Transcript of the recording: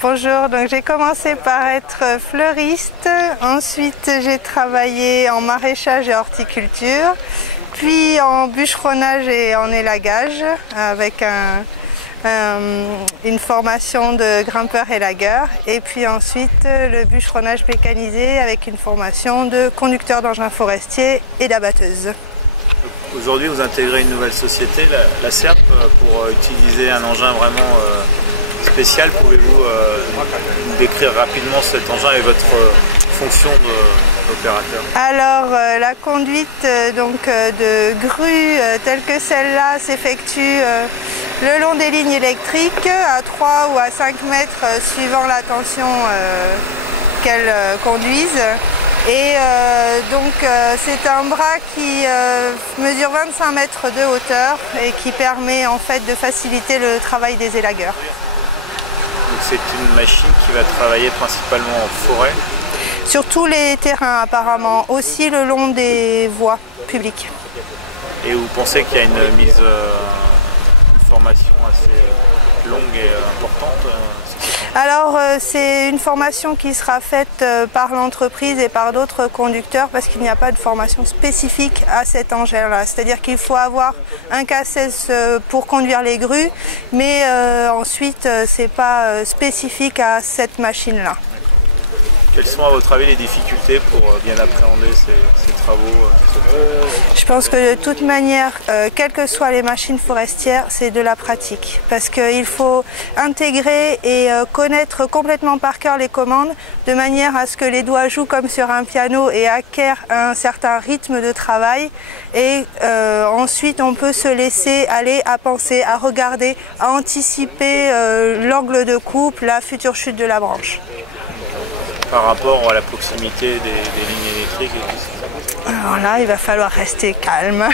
Bonjour, donc j'ai commencé par être fleuriste, ensuite j'ai travaillé en maraîchage et horticulture, puis en bûcheronnage et en élagage avec une formation de grimpeur élagueur, et puis ensuite le bûcheronnage mécanisé avec une formation de conducteur d'engins forestiers et d'abatteuse. Aujourd'hui, vous intégrez une nouvelle société, la SERP, pour utiliser un engin vraiment spécial. Pouvez-vous décrire rapidement cet engin et votre fonction d'opérateur? Alors, la conduite de grues telle que celle-là s'effectue le long des lignes électriques à 3 ou à 5 mètres suivant la tension qu'elles conduisent. Et c'est un bras qui mesure 25 mètres de hauteur et qui permet en fait de faciliter le travail des élagueurs. C'est une machine qui va travailler principalement en forêt? Sur tous les terrains apparemment, aussi le long des voies publiques. Et vous pensez qu'il y a une formation assez longue et importante? Alors c'est une formation qui sera faite par l'entreprise et par d'autres conducteurs parce qu'il n'y a pas de formation spécifique à cet engin-là. C'est-à-dire qu'il faut avoir un K16 pour conduire les grues, mais ensuite c'est pas spécifique à cette machine-là. Quelles sont à votre avis les difficultés pour bien appréhender ces travaux? Je pense que de toute manière, quelles que soient les machines forestières, c'est de la pratique. Parce qu'il faut intégrer et connaître complètement par cœur les commandes de manière à ce que les doigts jouent comme sur un piano et acquièrent un certain rythme de travail. Et ensuite, on peut se laisser aller à penser, à regarder, à anticiper l'angle de coupe, la future chute de la branche. Par rapport à la proximité des lignes électriques et tout ça? Alors là, il va falloir rester calme.